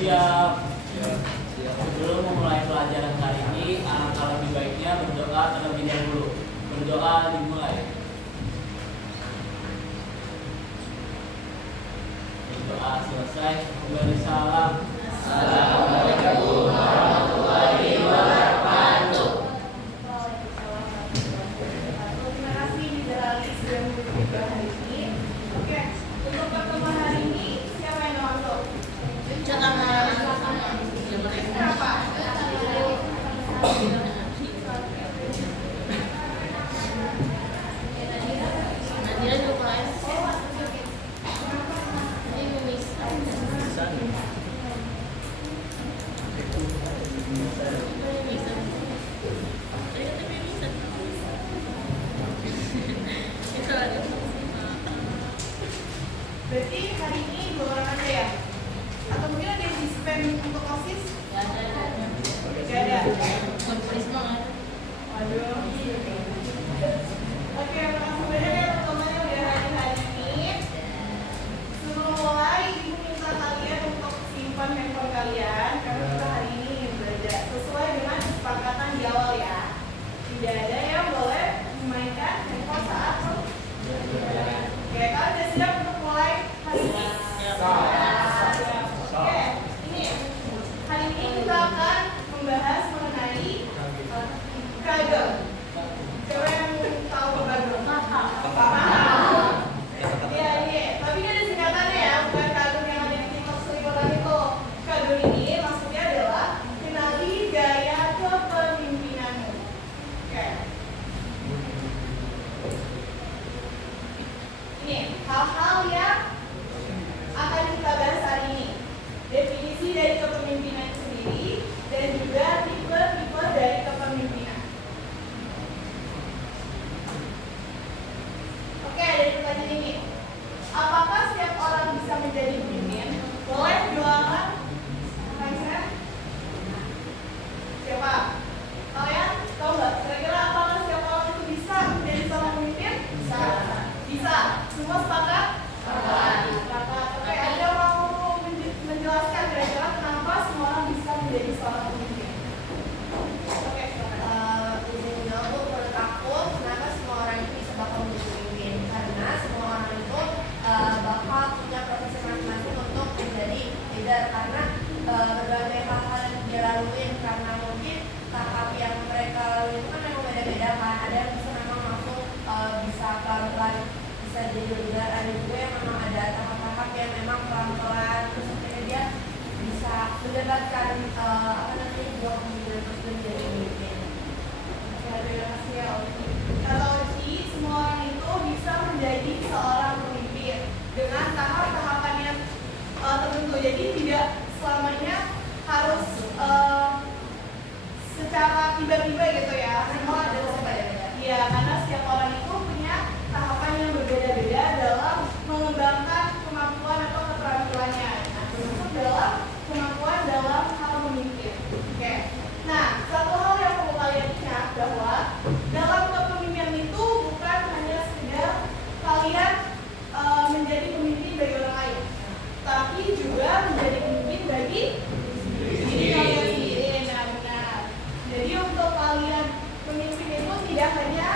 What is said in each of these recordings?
Siap. Sebelum memulai pelajaran hari ini, alangkah lebih baiknya berdoa terlebih dahulu. Berdoa dimulai. Berdoa selesai, kembali salam. Assalamualaikum warahmatullahi wabarakatuh. Terima kasih Dizarali sudah membuka hari ini. Oke, untuk pertemuan hari ini siapa yang masuk? Kenapa? Berarti hari ini 2 orang aja ya? Atau mungkin ada yang dispen untuk OSIS? Gak ada. Waduh. Oke, makasih banyak ya teman-teman yang udah hadir hari ini. Sebelum mulai, ibu minta kalian untuk simpan handphone kalian karena kita hari ini ingin belajar sesuai dengan kesepakatan di awal ya. Tidak ada yang boleh memainkan handphone saat belajar. Oke, kalian udah siap untuk mulai hari ini? Oke, ini hari ini kita akan membahas mengenai kado. Siapa yang tahu kado? Iya, ini. Tapi ini ada singkatannya ya, bukan kado yang ada di TikTok seliweran itu. Kado ini maksudnya adalah kenali gaya kepemimpinanmu. Oke. Ini hal-hal yang akan kita bahas hari ini. Definisi dari kepemimpinan itu sendiri dan juga tipe-tipe dari kepemimpinan. Oke, dari pertanyaan ini. Apakah setiap orang bisa menjadi pemimpin? Boleh doakan? Kira-kira? Siapa? Kalian tahu nggak? Kira-kira apakah setiap orang itu bisa menjadi seorang pemimpin? Bisa. Bisa. Semua sepakat? Sepakat. Oke, ada mau menjelaskan kira-kira kenapa semua orang bisa menjadi seorang pemimpin? Oke, Menurut aku, kenapa semua orang itu bisa bakal menjadi pemimpin? Karena semua orang itu bakal punya profesi masing-masing untuk menjadi leader. Karena berbagai hal-hal yang dia laluin, karena mungkin tahap yang mereka lalui itu kan memang beda-beda kan. Ada yang bisa memang langsung bisa pelan-pelan bisa jadi leader. Ada juga yang memang ada tahap-tahap yang memang pelan-pelan terus akhirnya dia bisa mendapatkan dua kemungkinan terus menjadi pemimpin. terima kasih ya Oki. Kata Oki, semua orang itu bisa menjadi seorang pemimpin dengan tahap-tahapan yang tertentu. Jadi tidak selamanya harus secara tiba-tiba gitu ya. Semua ada ya, karena setiap orang itu punya tahapan yang berbeda-beda dalam mengembangkan kemampuan atau keterampilannya. Nah, termasuk dalam kemampuan dalam hal memimpin. Oke. Nah, satu hal yang perlu kalian ingat bahwa dalam kepemimpinan itu bukan hanya sekedar kalian menjadi pemimpin bagi orang lain, tapi juga menjadi pemimpin bagi diri kalian sendiri. Nah, benar. Jadi untuk kalian pemimpin itu tidak hanya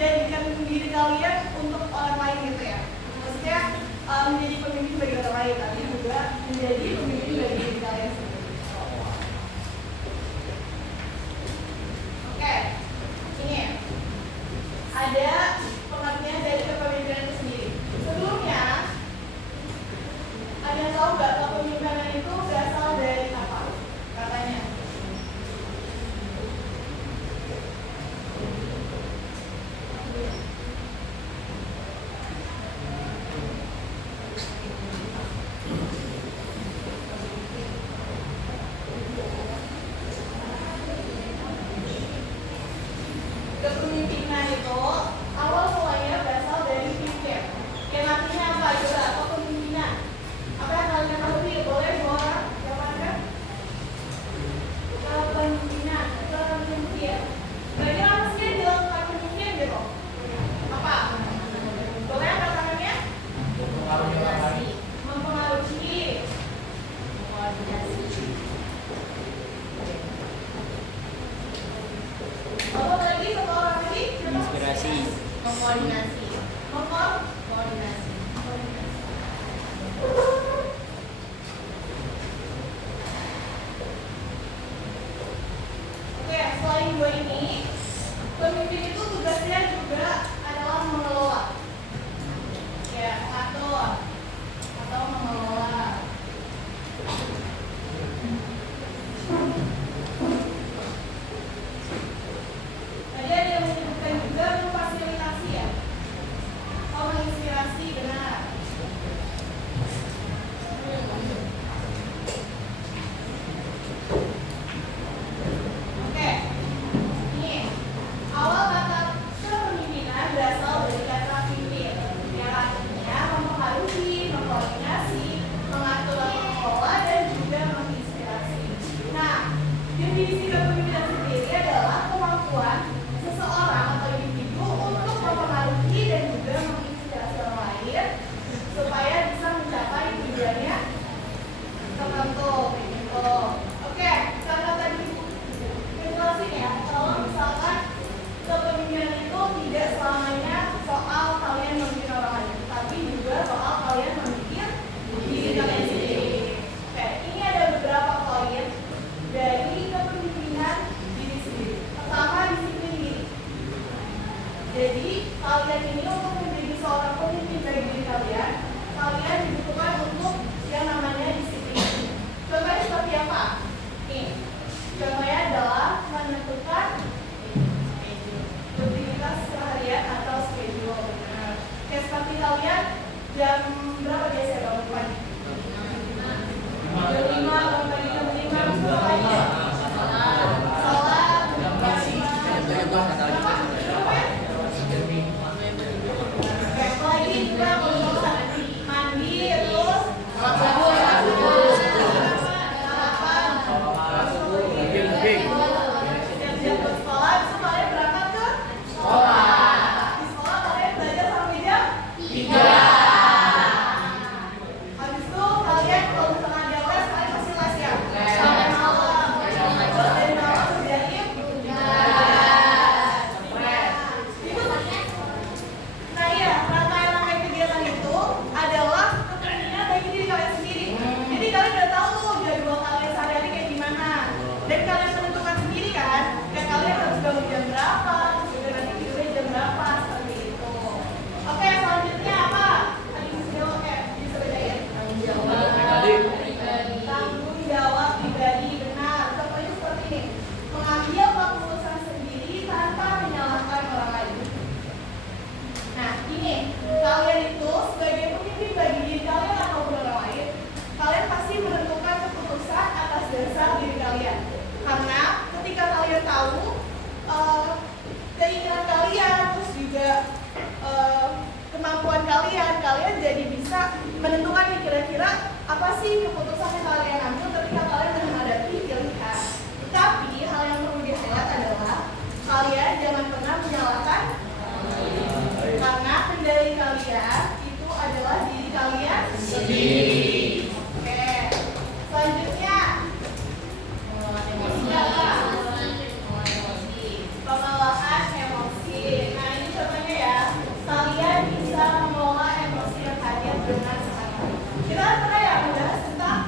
menjadikan diri kalian untuk orang lain gitu ya. Maksudnya menjadi pemimpin bagi orang lain, tapi juga menjadi pemimpin bagi diri kalian sendiri. Oke, ini ada pengertian dari kepemimpinan itu sendiri. Sebelumnya, ada yang tahu nggak kepemimpinan itu berasal dari apa? Katanya. Kepemimpinan itu awal mulanya berasal dari pimpin. Yang artinya apa? Coba kepemimpinan. Apa yang kalian ketahui? Boleh dua orang? Siapa Anda? Kepemimpinan, kepemimpin. Bagaimana sih yang dilakukan pemimpin? Koordinasi. Koordinasi. Oke, selain dua ini, pemimpin itu tugasnya juga adalah mengelola, ya, atau mengelola. Tadi ada yang menyebutkan juga memfasilitasi, ya, menginspirasi, benar. Oke, ini awal kata kepemimpinan berasal dari kata pimpin, yang artinya mempengaruhi, mengkoordinasi, mengatur atau mengelola, dan juga menginspirasi. Nah, definisi kepemimpinan sendiri adalah kemampuan seseorang atau individu untuk mempengaruhi dan juga menginspirasi orang lain supaya bisa mencapai tujuannya tertentu. Gitu. Oke, karena tadi jelasin ya, kalau misalkan kepemimpinan itu tidak selamanya soal kalian memimpin orang lain, tapi juga soal kalian memimpin diri kalian sendiri. Oke, ini ada beberapa poin dari kepemimpinan diri sendiri. Pertama, disiplin diri. Jadi kalian ini untuk menjadi seorang pemimpin bagi diri kalian, kalian dibutuhkan untuk yang namanya disiplin. Contohnya seperti apa? Nih, contohnya adalah menentukan rutinitas seharian atau schedule. Benar. Kayak seperti kalian jam berapa biasanya bangun pagi? Jam 5, bangun pagi jam 5, terus apa lagi ya? Sholat, apalagi juga kalau mandi, terus sarapan, siap-siap ke sekolah, terus kalian berangkat ke sekolah. Di sekolah kalian belajar sampai jam 3. Habis itu kalian kalau misalnya ada les, kalian pasti les ya? Sampai malam. Terus dari malam kerjain itu. Nah iya, rangkaian-rangkaian kegiatan itu adalah kepemimpinan bagi diri kalian sendiri. Jadi kalian udah tahu tuh jadwal kalian sehari-hari kayak gimana. Dan kalian menentukan sendiri kan, kayak kalian harus bangun jam berapa, terus juga nanti tidurnya jam berapa, seperti itu. Oke, selanjutnya apa? Tadi bisa bedain. Tanggung jawab pribadi, benar. Contohnya seperti ini, mengambil keputusan sendiri tanpa menyalahkan orang lain. Nah, ini kalian itu sebagai pemimpin bagi diri kalian ataupun orang lain, kalian pasti menentukan keputusan atas dasar diri kalian. Karena ketika kalian tahu keinginan kalian, terus juga kemampuan kalian, kalian jadi bisa menentukan nih kira-kira apa sih keputusan yang kalian ambil ketika kalian menghadapi pilihan. Tapi hal yang perlu di-highlight adalah kalian jangan pernah menyalahkan, karena kendali kalian itu adalah diri kalian sendiri. Oke, selanjutnya pengelolaan emosi. Nah ini contohnya ya, kalian bisa mengelola emosi yang hadir dengan sehat. Kita pernah ya membahas tentang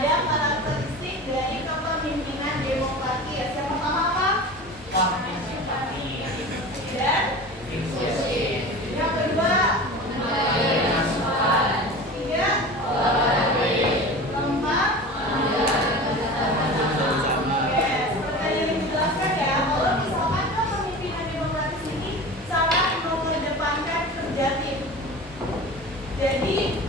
ada karakteristik dari kepemimpinan demokratis. Yang pertama apa? Dan yang kedua, tiga, keempat. Oke, seperti yang dijelaskan ya, kalau misalkan kepemimpinan demokratis ini sangat mengedepankan kerja tim. Jadi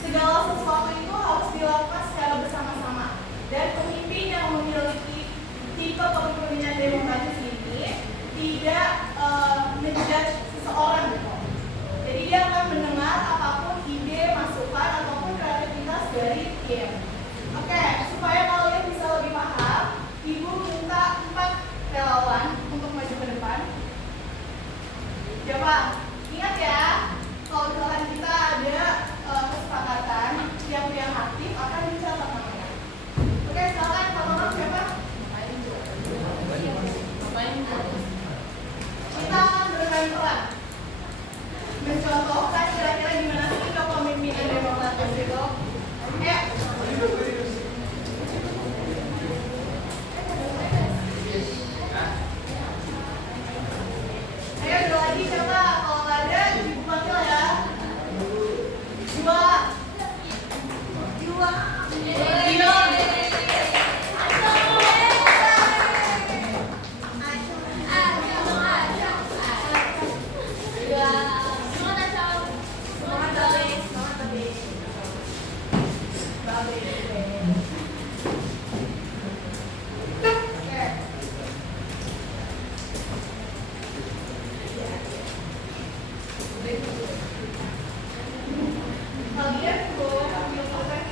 segala sesuatu itu harus dilakukan secara bersama-sama. Dan pemimpin yang memiliki tipe kepemimpinan demokratis ini tidak menjudge seseorang gitu. Jadi dia akan mendengar apapun ide, masukan ataupun kreativitas dari tim. Oke, supaya kalian bisa lebih paham, Ibu minta 4 relawan untuk maju ke depan. Coba ingat ya, kalau misalkan kita ada kesepakatan yang aktif akan dicatat namanya. Oke, silakan Pak siapa? Kita akan bermain peran, mencontohkan kira-kira gimana sih kepemimpinan demokratis itu. Ayo dua lagi coba, kalau nggak ada Ibu panggil ya. Dua. Kalian boleh ambil pulpen.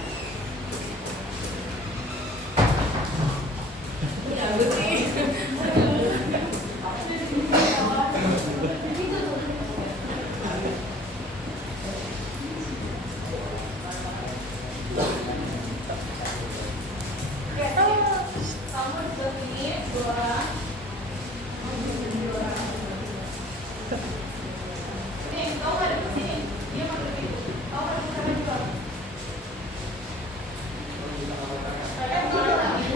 Kamu di sini 2 orang. Nih, kamu ada di sini. Dia mau pergi. Kamu ada di sana juga. Kalian boleh lagi.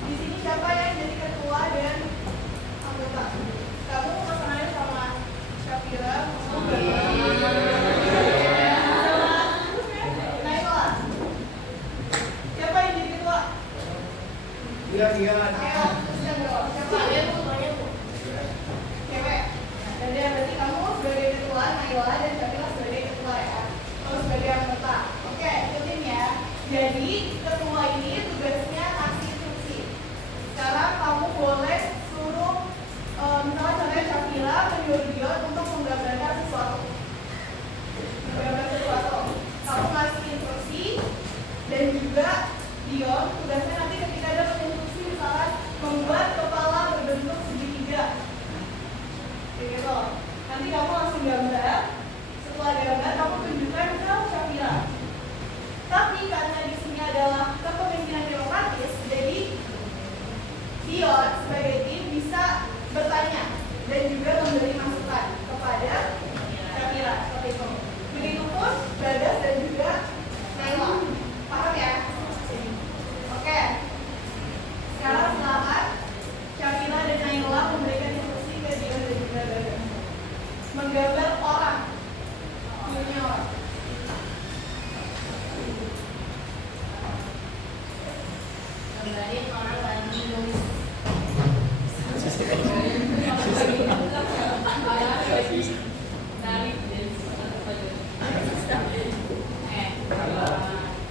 Di sini siapa yang jadi ketua dan anggota? Kamu pasangannya sama Syafira, sama Naila. Siapa yang jadi ketua? Iya. Ayo, siapa? Cewek. Dan dia berarti kamu sebagai ketua, Naila dan Syafira sebagai ketua ya. Kamu sebagai anggota. Oke, ikutin ya. Jadi ketua ini tugasnya kasih instruksi. Sekarang kamu boleh suruh misalnya contohnya Syafira menyuruh Dion untuk menggambarkan sesuatu. Kamu kasih instruksi dan juga Dion tugasnya nanti ketika ada instruksi misalkan membuat kepala berbentuk segitiga. Gitu. Nanti kamu langsung gambar. Setelah gambar kamu tunjukkan ke Syafira. Tapi karena di sini adalah kepemimpinan demokratis, jadi Dion sebagai tim bisa bertanya dan juga memberi masukan kepada Syafira seperti itu. Begitupun Bagas dan juga Naila. Paham ya? Oke. Sekarang silakan Syafira dan Naila memberikan instruksi ke Dion dan juga Bagas. Menggambar orang. Punya orang. Gambarin orang lagi nulis.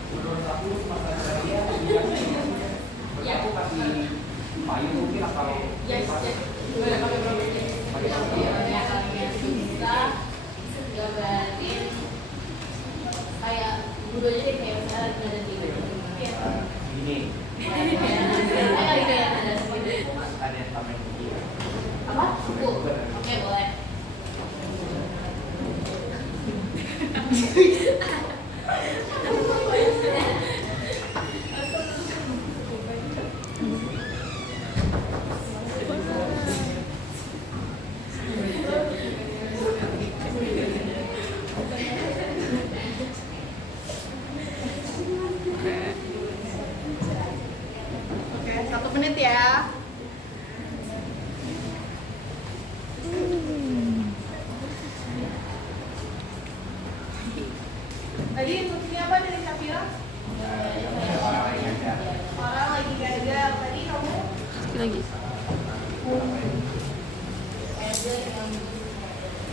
Menurut aku masalah saya aku kasih payung mungkin atau Bisa gambarin kayak dulu aja deh kayak misalnya lagi ada tiga. gini ada yang tambahin Apa? Buku. Oke, boleh. Oke, 1 menit ya. Tadi instruksinya apa dari Syafira? Orang lagi gagal. Tadi kamu? Lagi.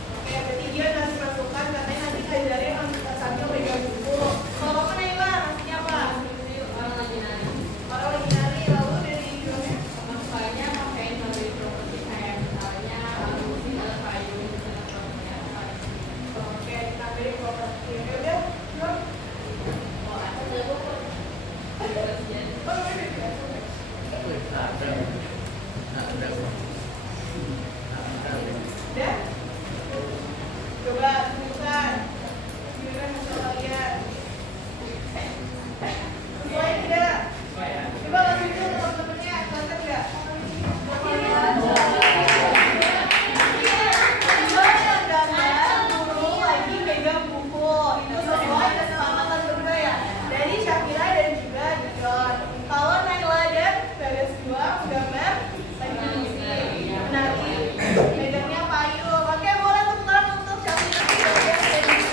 Oke, berarti dia ngasih masukan katanya nanti ngajarin sambil pegang buku. Kalau kamu Naila, ngasihnya apa? Orang lagi nari, lalu dari filmnya? Makanya pakai materi properti kayak misalnya tinggal payung Oke, ditambahin properti. Ya udah, belum? oh atau jago Oh, ini biasa. Udah? Coba tunjukkan. Gimana hasil kalian? Sesuai tidak? Coba kasih dulu teman-temannya, konten nggak? Guru lagi pegang buku. Itu sesuai kesepakatan berdua ya. Dari Syafira dan juga John. Kalau Naila dan Bagas dua gambar lagi menari, megangnya payung. Oke, boleh tepuk tangan untuk Syafira dan Bagas dan juga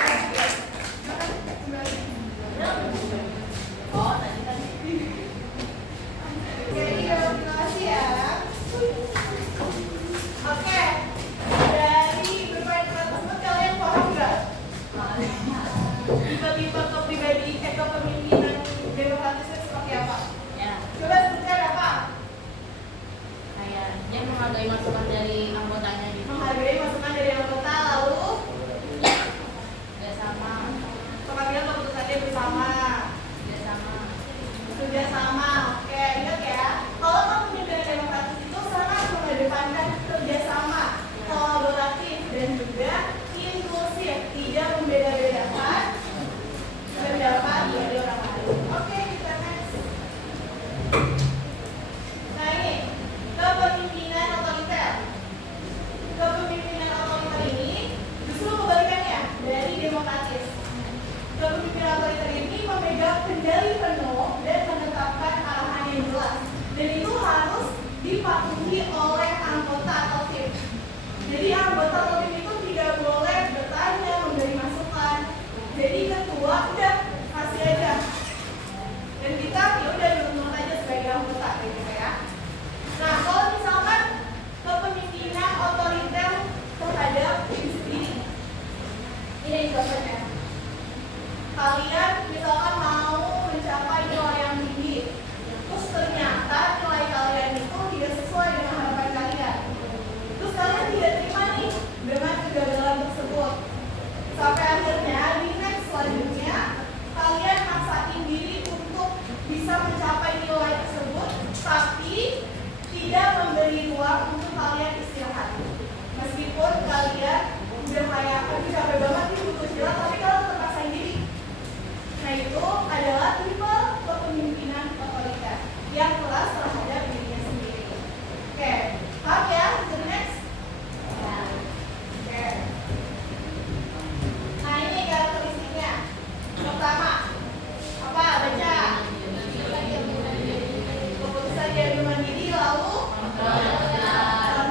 Oh, tadi. Oke, iya, terima kasih ya. Oke, dari bermain peran tersebut kalian paham nggak? Tipe-tipe kepemimpinan demokratisnya seperti apa? ya Coba sebutkan apa? kayak dia menghargai masukan dari anggotanya gitu Menghargai masukan dari anggota, lalu nggak sama pengambilan keputusannya bersama. Sudah sama, oke, ingat ya. Kalau kepemimpinan demokratis itu sangat mengedepankan kerjasama, kolaboratif, dan juga inklusif, tidak membeda-bedakan pendapat dari orang lain. Oke, kita next. Nah ini, kepemimpinan otoriter. Kepemimpinan otoriter ini justru kebalikannya dari demokratis. Kepemimpinan otoriter ini memegang kendali penuh dan menetapkan arahan yang jelas. Dan itu harus dipatuhi oleh anggota atau tim. Jadi anggota atau tim itu tidak boleh bertanya, memberi masukan. Jadi ketua udah kasih aja. Dan kita ya udah nurut aja sebagai anggota kayak gitu ya. Nah, kalau misalkan kepemimpinan otoriter terhadap tim sendiri. Ini contohnya. Kalian misalkan mau mencapai nilai yang tinggi, terus ternyata nilai kalian itu tidak sesuai dengan harapan kalian. Terus kalian tidak terima nih dengan kegagalan tersebut. Sampai akhirnya di next selanjutnya kalian maksain diri untuk bisa mencapai nilai tersebut, tapi tidak memberi ruang untuk kalian istirahat. Meskipun kalian udah kayak aduh capek banget nih butuh istirahat, tapi kalian tetap maksain diri. Nah itu adalah tipe kepemimpinan otoriter yang keras terhadap dirinya sendiri. Oke, paham ya? The next. Oke. Nah ini karakteristiknya. Pertama, apa? Baca. Keputusan diambil mandiri, lalu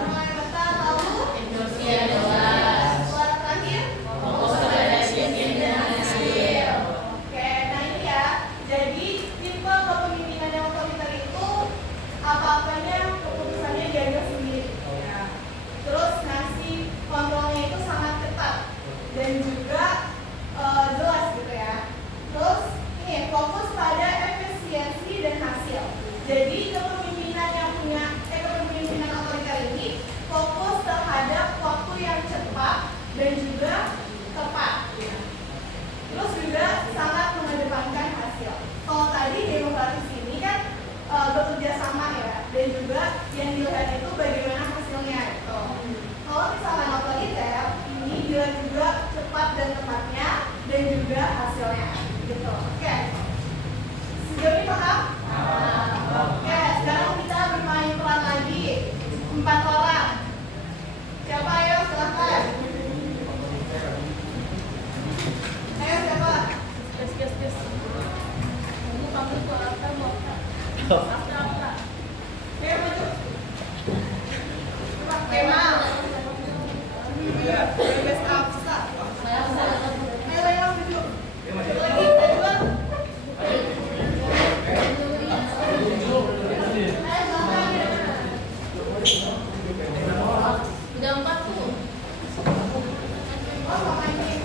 mulai mata, lalu suara terakhir. Oke, nah ini ya. Jadi tipe kepemimpinan yang otoriter itu apa-apanya keputusannya diambil sendiri. Ya. Terus ngasih kontrolnya itu sangat ketat dan juga jelas gitu ya. Terus ini fokus pada efisiensi dan hasil. Jadi kepemimpinan yang punya kepemimpinan otoriter ini fokus terhadap waktu yang cepat dan juga tepat. Ya. Terus juga sangat mengedepankan hasil. Kalau tadi demokratis ini kan bekerja sama ya, dan juga yang dilihat itu bagaimana hasilnya gitu. Kalau misalkan otoriter ini dilihat juga cepat dan tepatnya, dan juga hasilnya. Gitu. Oke. Sejauh ini paham? Oke, sekarang kita bermain peran lagi. 4 orang. Siapa ayo silahkan. Ayo siapa? Gas. Kamu panggil ke apa mau? Apa? Ayo maju. Coba Kemal. Bebas Afsa. Ayo Leo maju. Lagi kedua. Udah 4 tuh. Oh, sama ini.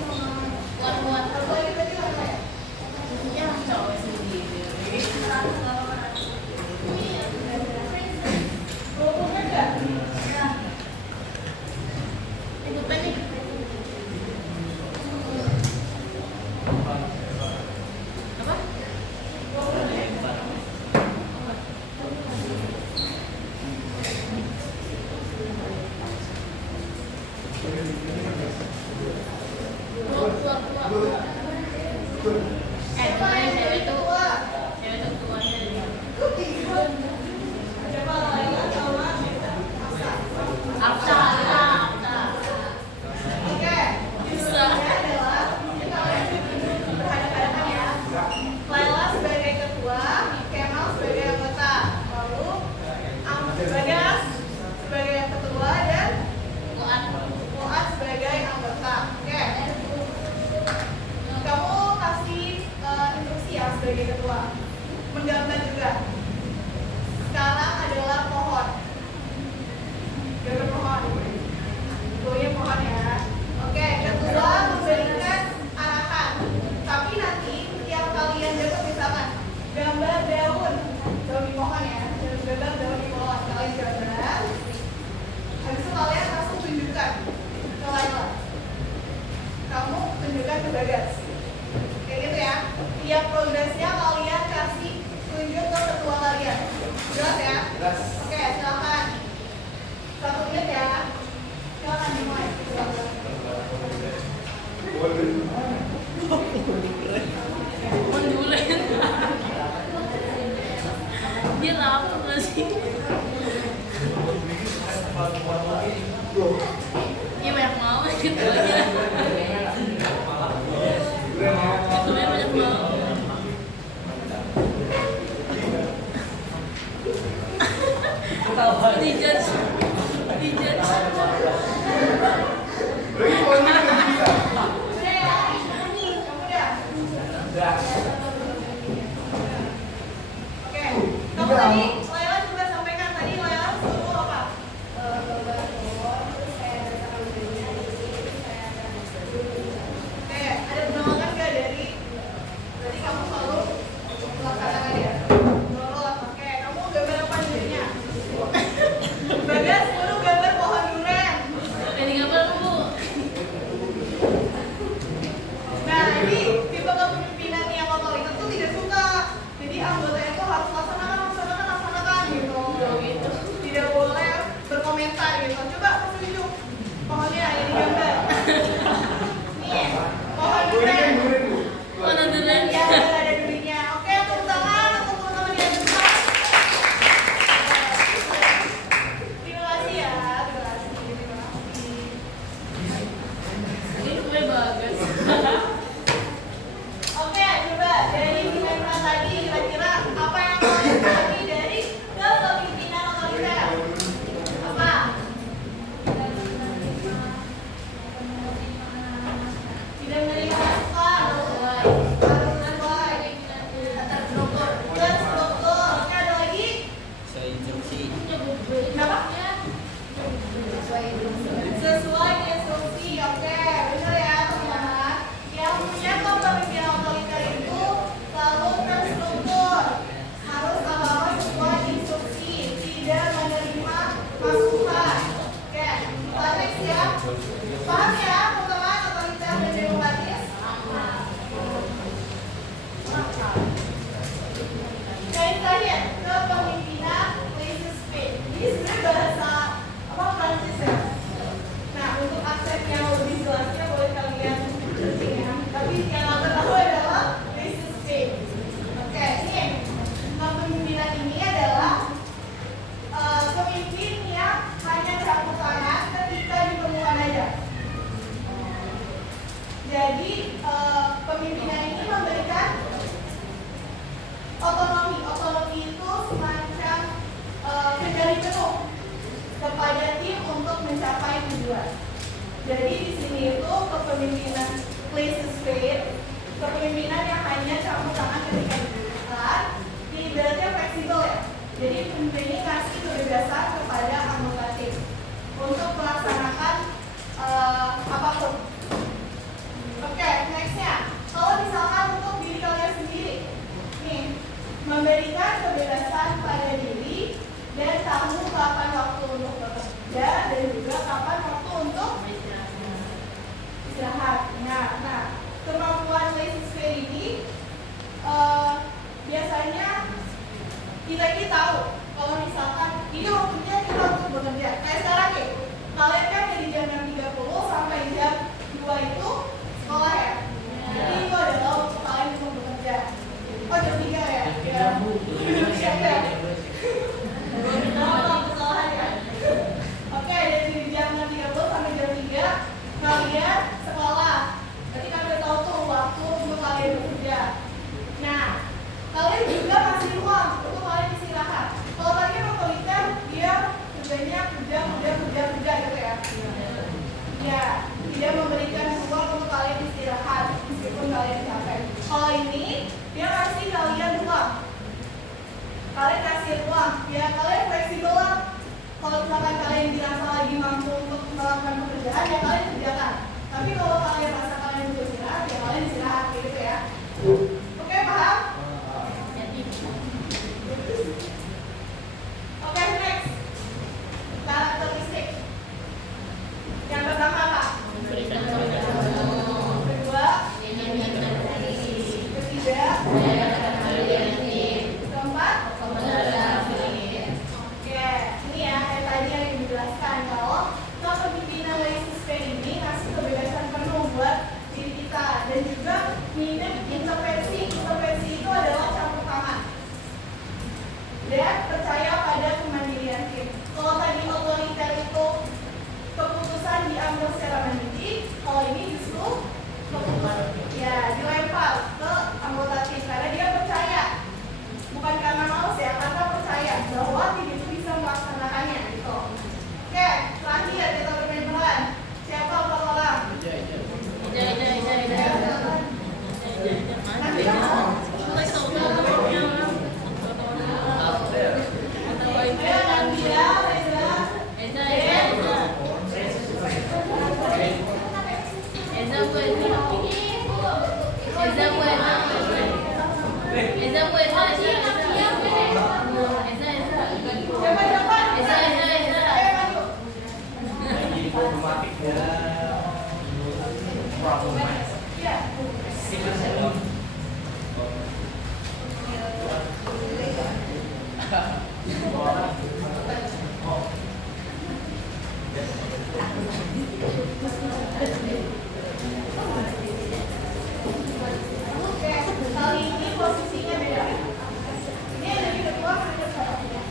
Buat. Satu lagi tadi apa ya? Ya, cowok sendiri. 20 menit nggak? Ikutan nih. Apa? 20 menit. Keluar. Kemarin cewek tuh keluarnya dari Siapa Laila sama Afsa? Afsa. Oke, Bisa. ini adalah kita berhadapan ya. Laila sebagai ketua, Kemal sebagai anggota, lalu Bagas sebagai ketua dan Fuad sebagai anggota. Oke. Kamu kasih instruksi ya sebagai ketua. Menggambar juga. Sekarang adalah pohon. Gambar pohon. Goyang pohon ya. Oke, ketua memberikan arahan. Tapi nanti tiap kalian jaga misalkan gambar daun di pohon ya. Gambar daun di pohon. Kalian gambar. Habis itu kalian langsung tunjukkan ke Laila. Kamu tunjukkan ke Bagas. Kayak gitu ya. Tiap progresnya kalian kasih tunjuk ke ketua kalian. Jelas ya? Jelas. Oke, silakan. 1 menit ya. Silakan dimulai. Mendulen. Dia lapar nggak sih? Iya banyak mau gitu aja. Ketuanya banyak mau. Dijudge. Udah ya? Kamu udah? Oke. Kamu tadi, Laila juga sampaikan tadi Laila suruh apa? Oke, ada penolakan nggak dari? Berarti kamu selalu melaksanakan ya? Nolak. Oke, kamu gambar apa jadinya? Bagas, suruh gambar pohon durian. Ini gambar Bu. Nah, ini tipe kepemimpinan yang otoriter tuh tidak suka. Jadi anggotanya tuh harus laksanakan gitu. Tidak boleh berkomentar gitu. Coba kasih tunjuk pohonnya yang digambar. Nih, pohon durian. Mana durian? Ya, ada duriannya. Oke, tepuk tangan untuk teman-teman yang besar. Terima kasih ya. Terima kasih. Ini gue bagus. Oke, coba dari pimpinan tadi kira-kira apa yang kalian pahami dari kepemimpinan otoriter? Apa? Tidak menerima masukan, harus sesuai, terstruktur. Oke, ada lagi? Kenapa? Sesuai instruksi. Oke, benar ya teman-teman. Jadi pemimpinan ini memberikan otonomi. Otonomi itu semacam kendali penuh kepada tim untuk mencapai tujuan. Jadi di sini itu kepemimpinan laissez-faire, kepemimpinan yang hanya campur tangan ketika dibutuhkan, ini ibaratnya fleksibel ya. Jadi pemimpin ini kasih kebebasan kepada anggota tim untuk melaksanakan apapun. Oke, nextnya, kalau misalkan untuk diri kalian sendiri, nih, memberikan kebebasan pada diri dan tahu kapan waktu untuk bekerja dan juga kapan waktu untuk istirahat. Nah, kemampuan laissez-faire ini biasanya kita tahu kalau misalkan ini waktunya kita untuk bekerja. Kayak sekarang nih, kalian kan dari jam 6.30 sampai jam 2 itu sekolah ya. Jadi itu adalah waktu kalian untuk bekerja. Oh, jam 3 ya? Ya. Kesalahan ya. Oke, dari jam 6.30 sampai jam 3 kalian sekolah. Berarti kalian udah tahu tuh waktu untuk kalian bekerja. Nah, kalian juga masih ruang untuk kalian istirahat. Kalau tadi kan otoriter dia kerjanya kerja gitu ya. Ya, dia memberikan ruang untuk kalian istirahat meskipun kalian capek. Kalau ini dia kasih kalian ruang. Kalian kasih ruang, ya kalian fleksibel lah. Kalau misalkan kalian dirasa lagi mampu untuk melakukan pekerjaan, ya kalian kerjakan. Tapi kalau kalian merasa kalian butuh istirahat, ya kalian istirahat gitu ya. Oke, paham? Oke, next. Karakteristik. Yang pertama apa? Kedua, ketiga, keempat. Oke, ini ya kayak tadi yang dijelaskan kalau kepemimpinan laissez-faire ini ngasih kebebasan penuh buat diri kita dan juga minim intervensi. Intervensi itu adalah campur tangan dan percaya pada kemandirian tim. Kalau tadi otoriter itu keputusan diambil secara mandiri, kalau ini justru keputusan ya dilempar ke anggota tim karena dia percaya, bukan karena malas ya, karena percaya bahwa tim itu bisa melaksanakannya gitu. Oke, terakhir kita bermain peran. Siapa orang? Oke, kali ini posisinya beda. Ini ada di kedua, ada di satunya.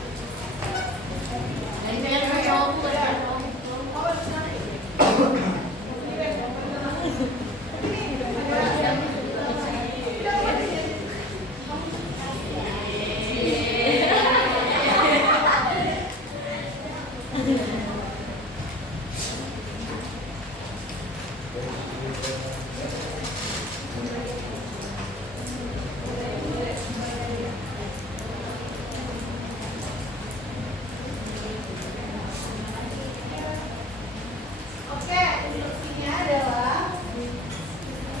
Oke, instruksinya adalah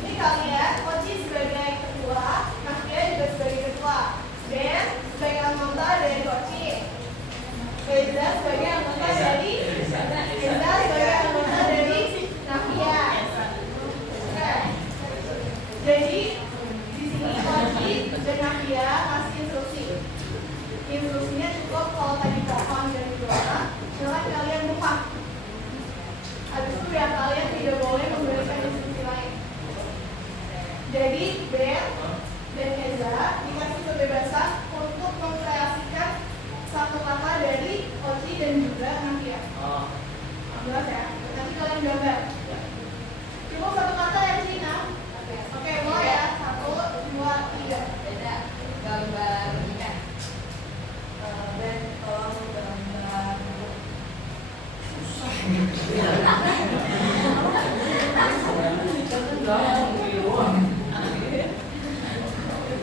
ini kalian, Koci sebagai ketua, Nafia juga sebagai ketua, Ben sebagai anggota dari Koci, Reza sebagai anggota dari Reza sebagai anggota dari Nafia. Oke, jadi di sini Koci dan Nafia kasih instruksi. Instruksinya cukup kalau tadi pohon dari dua, silahkan kalian buka. Habis itu ya kalian tidak boleh memberikan instruksi lain. Jadi Ben dan Eza dikasih kebebasan untuk mengkreasikan satu kata dari Oci dan juga Nafia. Jelas ya? Nanti kalian gambar. Cukup satu kata ya Cina.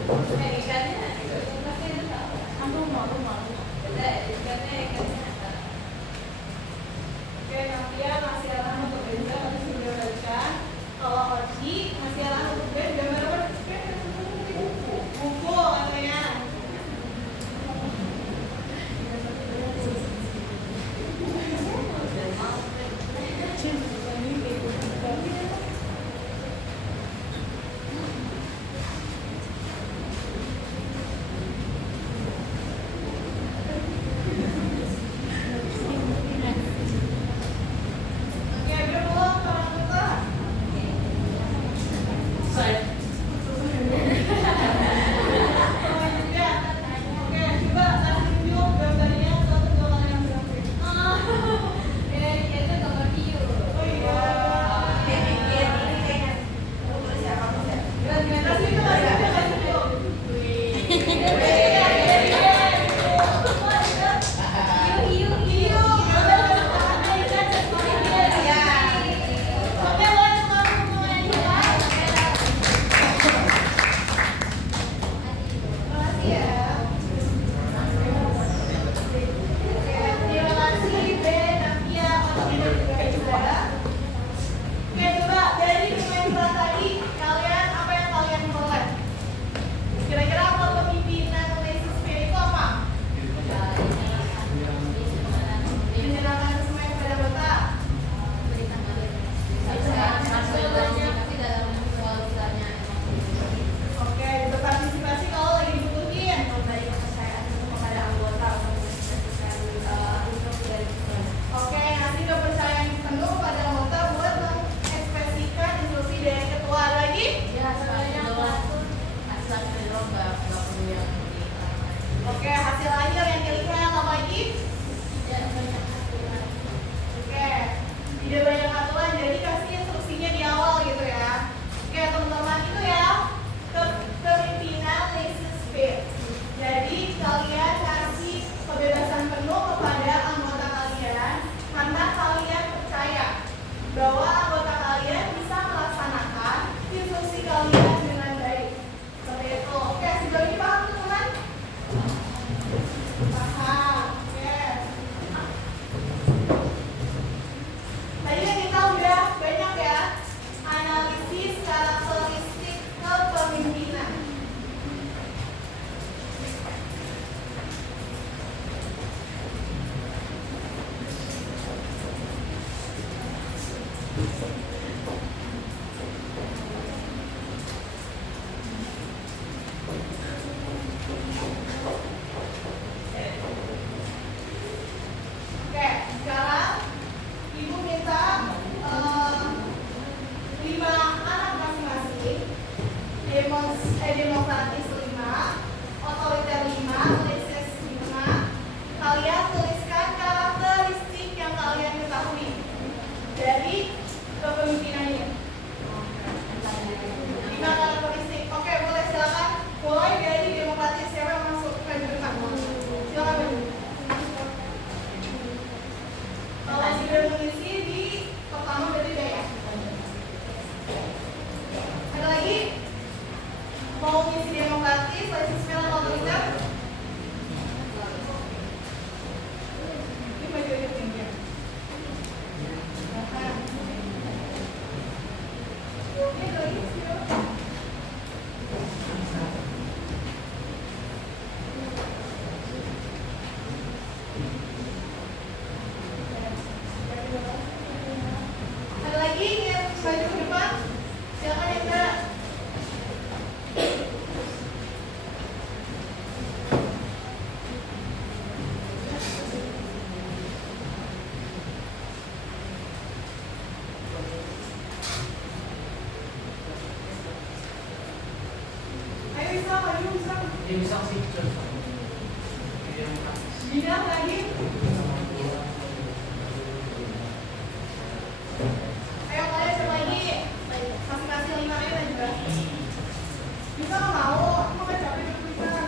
Oke, Navia masih arahan untuk Benza tadi sudah berikan. Kalau Oji masih arahan untuk Ben, gambar apa? Buku katanya. Oke, belum orang tua. Saya Selanjutnya, oke, coba kasih tunjuk gambarnya ke kedua kalian berapa? Oh iya. Kasih itu kasih tunjuk. Oke, boleh semua hubungan ya. Makasih ya. Terima kasih Ben, Navia, Oci dan juga Iza. Oke, coba dari pemain bola tadi, kalian apa yang kalian peroleh? Kira-kira kepemimpinan Leicester itu apa? Menyenangkan semuanya kepada anggota. Oke, berpartisipasi kalau lagi dibutuhin. Oke, ngasih kepercayaan penuh pada anggota buat mengekspresikan instruksi dari ketua lagi. Oke, hasil akhir yang dilihat apa lagi? Oke, tidak banyak aturan, jadi kasih instruksinya di awal gitu ya. Oke, teman-teman itu ya kepemimpinan Leicester. Jadi kalian kasih kebebasan penuh kepada anggota kalian karena kalian percaya bahwa anggota kalian bisa melaksanakan instruksi kalian dengan baik. Seperti itu. Oke, sejauh ini paham teman-teman? Paham. Oke. Tadi kan kita udah banyak ya analisis karakteristik kepemimpinan. Oke, sekarang Ibu minta 5 anak masing-masing, demokratis 5, otoriter 5, leses 5. Kalian tuliskan karakteristik yang kalian ketahui dari kepemimpinan ini. 5 karakteristik. Oke, boleh silakan. Mulai dari demokratis, siapa yang masuk ke depan? Silakan maju. Kalau sudah mengisi di pertama berarti udah ya. Ada lagi? Mau ngisi demokratis, lesisme atau otoriter? Ini baju aja tinggi. Ini ada lagi siapa? Ada lagi yang maju ke depan? Silakan yang enggak. Ayo bisa maju bisa. dia bisa sih. Bidang lagi. Ayo kalian coba lagi. Kasih 5 aja dan juga. Bisa nggak mau? Aku nggak capek tulisan.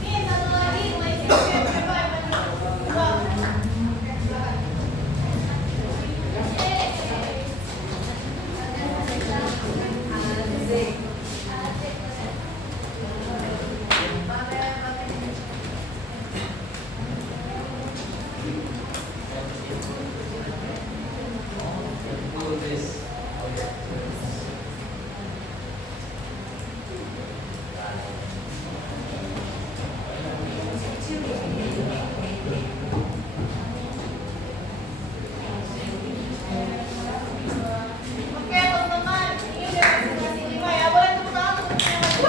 Nih, satu lagi, mulai siap-siap. Coba yang maju. Dua. Oke, silakan. Oke, teman-teman, ini udah presentasi 5 ya. Boleh tepuk tangan untuk yang maju.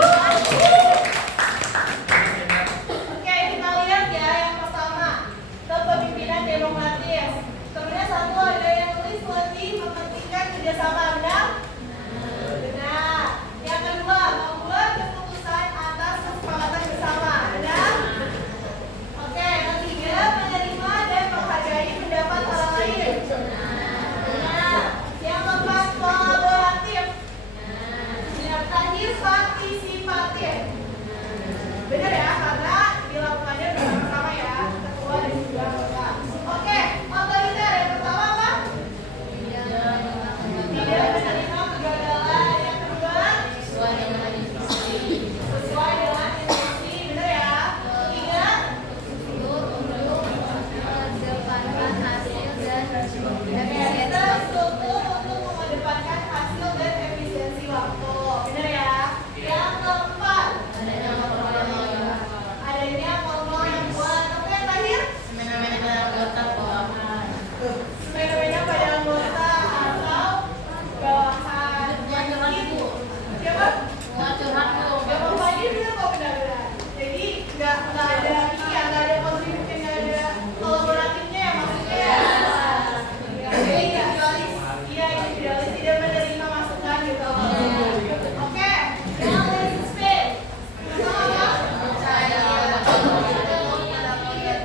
Oke, kita lihat ya yang pertama, kepemimpinan demokratis. Kemudian satu ada yang tulis lebih mementingkan kerjasama, benar? Benar. Yang kedua, membuat keputusan atas kesepakatan bersama, benar? Oke, yang ketiga, menerima dan menghargai pendapat orang lain. Benar. Yang keempat, kolaboratif. Yang terakhir, partisipatif. Benar ya, karena dilakukannya bersama-sama ya, ketua dan juga anggota. Oke, otoriter yang pertama apa? Tidak menerima kegagalan. Yang kedua, sesuai dengan instruksi. Benar ya. Ketiga, terstruktur untuk mengedepankan hasil dan efisiensi waktu. Benar ya. Yang keempat, adanya kontrol yang kuat. Oke, yang terakhir, semena-mena pada anggota atau bawahan. Siapa? Bapak Fadil benar kok, benar-benar. Jadi nggak ada ini ya, nggak ada kontribusi, nggak ada kolaboratifnya ya maksudnya ya. Jadi individualis, iya individualis tidak menerima masukan gitu. Oke, yang list space. Pertama apa?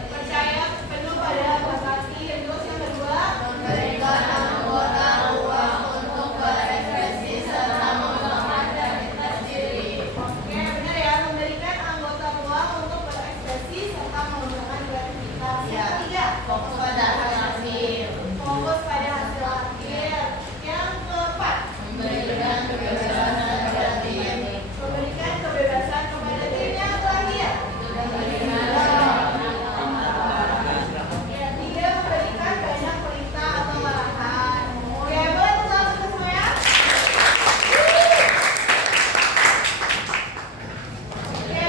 Percaya penuh pada prestasi. Terus yang kedua, Memberikan anggota ruang untuk berekspresi serta mengembangkan identitas diri. oke benar ya, memberikan anggota ruang untuk berekspresi serta mengembangkan kreativitas. Yang ketiga, Fokus pada hasil akhir. fokus pada hasil akhir. Yang keempat, Memberikan kebebasan kepada tim. memberikan kebebasan kepada tim. Yang terakhir, yang tiga, memberikan banyak perintah atau arahan. Oke, boleh tepuk tangan untuk semua ya. Oke.